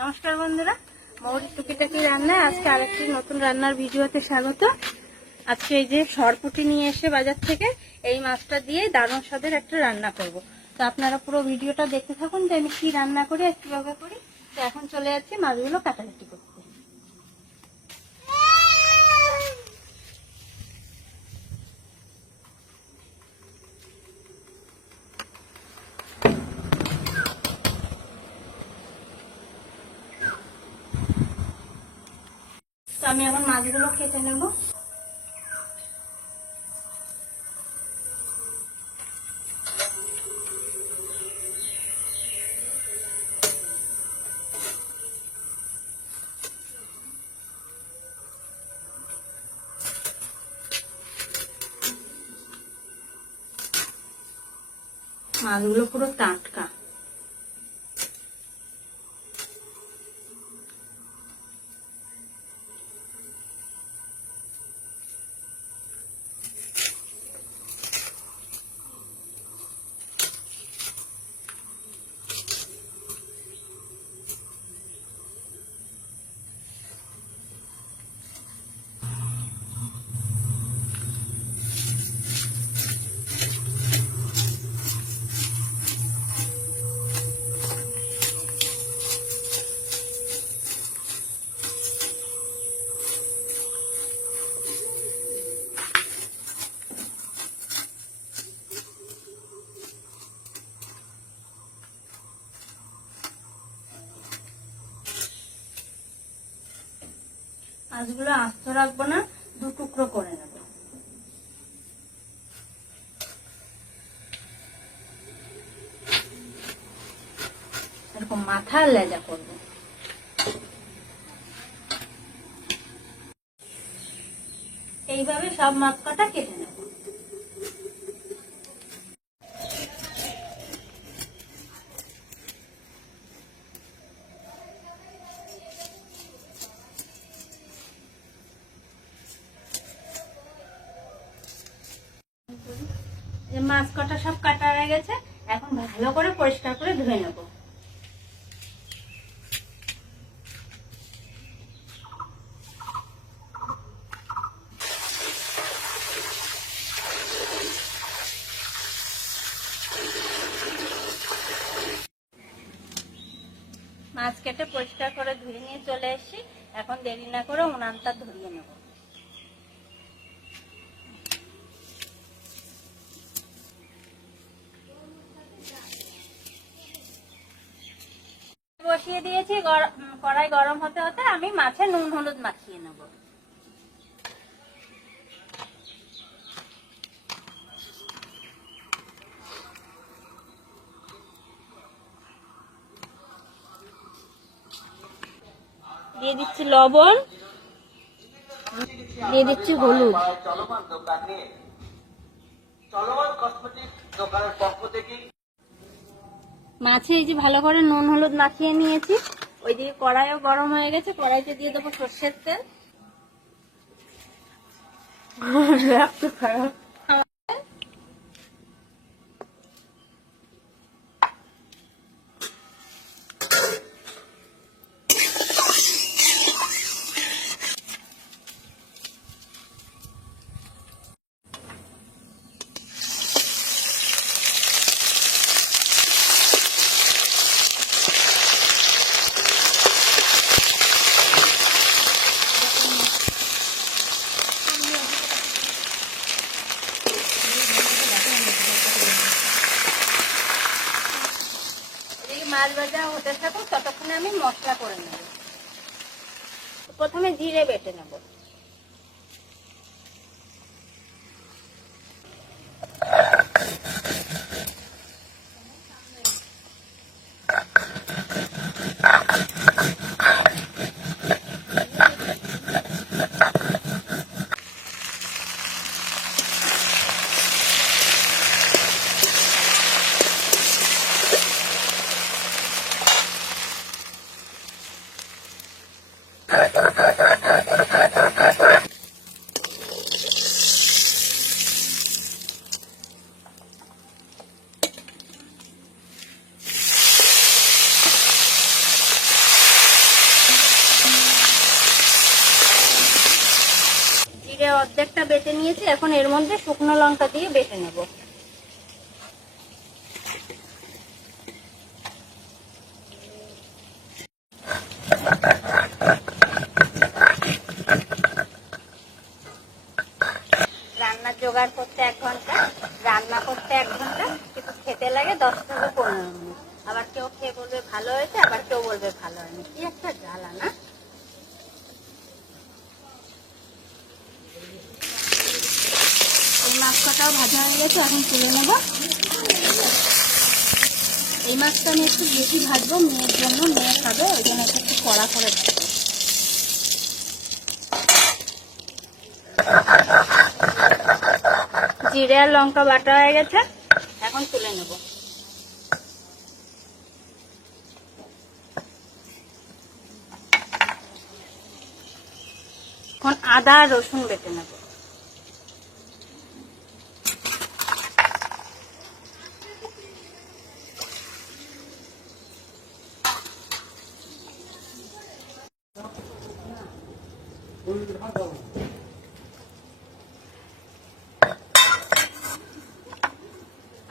নমস্কার বন্ধুরা, মৌরি টুকিটাকি রান্নায় আজকে আরেকটি নতুন রান্নার ভিডিওতে স্বাগত। আজকে এই যে সরপুটি নিয়ে এসে বাজার থেকে এই মাছটা দিয়ে দারুণ স্বাদের একটা রান্না করব। তো আপনারা পুরো ভিডিওটা দেখতে থাকুন, যে আমি কি রান্না করি আর কীভাবে করি। তো এখন চলে যাচ্ছি মাছগুলো কাটাকাটি করতে তো আমি এখন মাছগুলো খেতে নেব। মাছগুলো পুরো টাটকা। মাছগুলো আস্ত রাখব না, দু টুকরো করে নেব। এরকম মাথা লেজা করব। এইভাবে সব মাছ কাটা কেটে নেব। মাছ কাটা সব কাটা হয়ে গেছে, এখন ভালো করে পরিষ্কার করে ধুয়ে নেব। মাছ কেটে পরিষ্কার করে ধুয়ে নিয়ে চলে এসেছি। এখন দেরি না করে উনানটা ধরিয়ে নেব। বসিয়ে দিয়েছি কড়াই গরম হতে হতে আমি মাছে নুন হলুদ মাখিয়ে নেব। দিয়ে দিচ্ছি লবণ, দিয়ে দিচ্ছি হলুদ। চলমান দোকান, চলমান কসমেটিক দোকানের পক্ষ থেকে মাছে এই যে ভালো করে নুন হলুদ মাখিয়ে নিয়েছি। ওই ওইদিকে কড়াইও গরম হয়ে গেছে, কড়াইতে দিয়ে দেবো সর্ষের তেল। এদিকে মাছ ভাজা হতে থাকুক ততক্ষণে আমি মশলা করে নেব। প্রথমে জিরে বেটে নেব। বেটে নিয়েছি, এখন এর মধ্যে শুকনো লঙ্কা দিয়ে বেটে নেব। রান্নার জোগাড় করতে এক ঘণ্টা, রান্না করতে এক ঘণ্টা, কিন্তু খেতে লাগে দশ থেকে পনেরো মিনিট। আবার কেউ খেয়ে বলবে ভালো হয়েছে, আবার কেউ বলবে ভালো হয়নি। কি একটা জ্বালা না? মাছটাও ভাজা হয়ে গেছে, এখন তুলে নেব। এই মাছটা আমি একটু বেশি ভাজবো, মেয়ের জন্য, মেয়ে খাবে, ওই জন্য একটু কড়া করে জিরে আর লঙ্কা বাটা হয়ে গেছে, এখন তুলে নেব। এখন আদা আর রসুন বেটে নেব।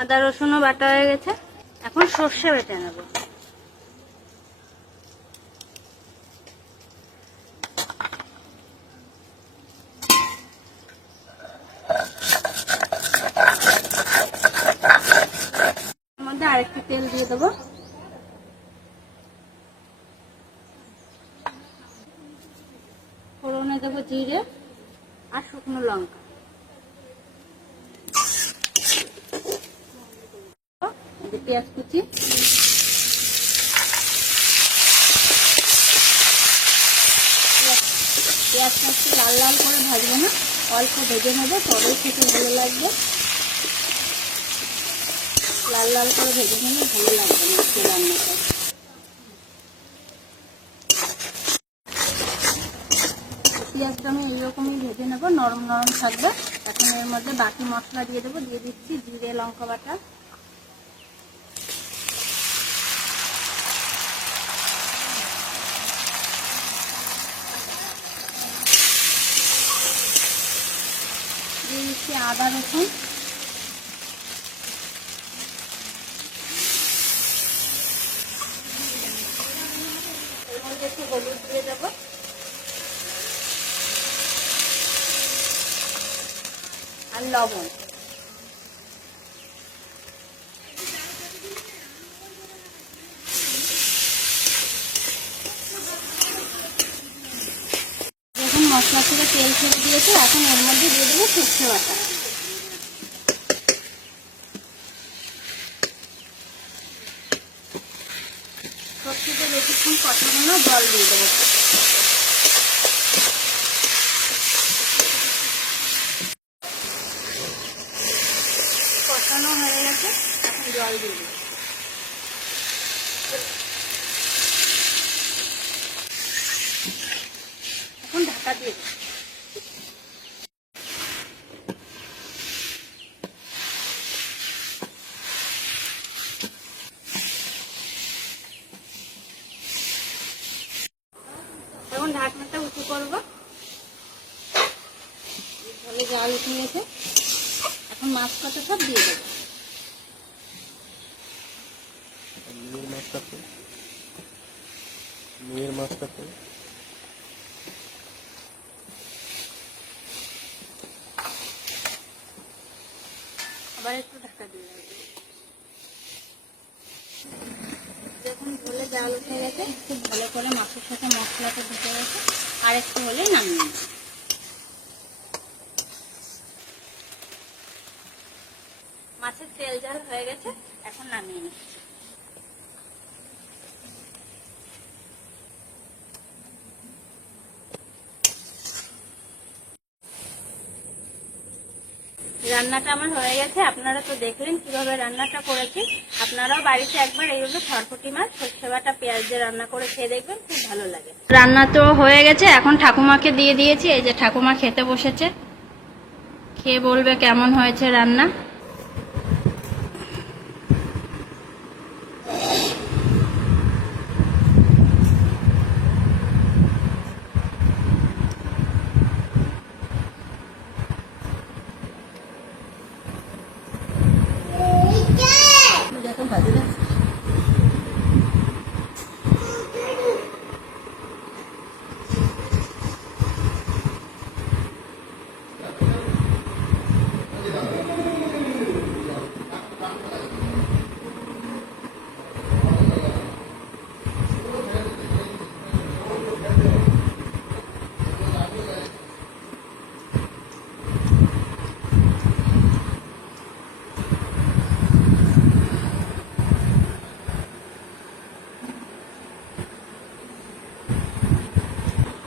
আদা রসুনও বাটা হয়ে গেছে। এখন সর্ষে বেটে নেব। মধ্যে আরেকটু তেল দিয়ে দেবো ফোড়নে দেবো জিরে আর শুকনো লঙ্কা। পেঁয়াজ কুচি। পেঁয়াজটা একটু লাল লাল করে ভাজবো না, অল্প ভেজে নেব, তবেই খেতে ভালো লাগবে। লাল লাল করে ভেজে নিলে ভালো লাগবে মাছের রান্নাটা। পেঁয়াজটা আমি এইরকমই ভেজে নেব, নরম নরম থাকবে। এখন এর মধ্যে বাকি মশলা দিয়ে দেবো, দিয়ে দিচ্ছি জিরে, লঙ্কা বাটা। দিয়ে দিচ্ছি আদা রসুন। হলুদ দিয়ে দেবো আর লবণ। মশলা থেকে তেল ছেড়ে দিয়েছে এখন এর মধ্যে দিয়ে দেবো শুকনো বাটা সর্ষেতে বেশিক্ষণ কষানো না জল দিয়ে দেবো কষানো হয়ে গেছে, এখন জল দিয়ে দেবো এখন ঢাকা দিয়ে এখন ঢাকনাটা উঁচু করব। জাল উঠে গেছে। এখন মাছ কাটা সব দিয়ে দেবো। মেয়ের মাছটাতে? মেয়ের মাছটাতে? আবার একটু ঢাকা দিয়ে দেবো। দেখুন ঝোলে জাল উঠে গেছে খুব ভালো করে মাছের সাথে মশলাটা ঢুকে গেছে আর একটু হলে নামিয়ে নেব মাছের তেল জাল হয়ে গেছে, এখন নামিয়ে নিচ্ছি। রান্নাটা আমার হয়ে গেছে, আপনারা তো দেখলেন কীভাবে রান্নাটা করেছি। আপনারাও বাড়িতে একবার এইভাবে খড়পটি মাছ, সর্ষে বাটা, পেঁয়াজ দিয়ে রান্না করে খেয়ে দেখবেন, খুব ভালো লাগে। রান্না তো হয়ে গেছে, এখন ঠাকুমাকে দিয়ে দিয়েছি, এই যে ঠাকুমা খেতে বসেছে। খেয়ে বলবে কেমন হয়েছে রান্না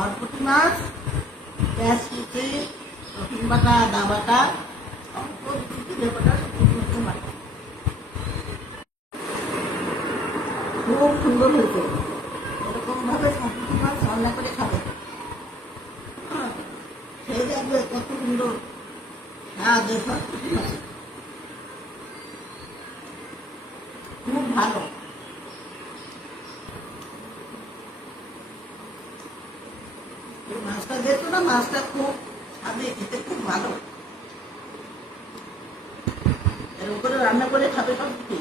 সরপুটি মাছ পেঁয়াজ কুচি রসুন বাটা আদা বাটা। খুব সুন্দর হয়েছে। এরকম ভাবে মাছ রান্না করে খাবে। সেই খেয়ে দেখবে কত সুন্দর। এই মাছ খুব ভালো এই মাছটা দেখতো না মাছটা খুব স্বাদে খেতে খুব ভালো উপরে রান্না করে খাবে সব কি?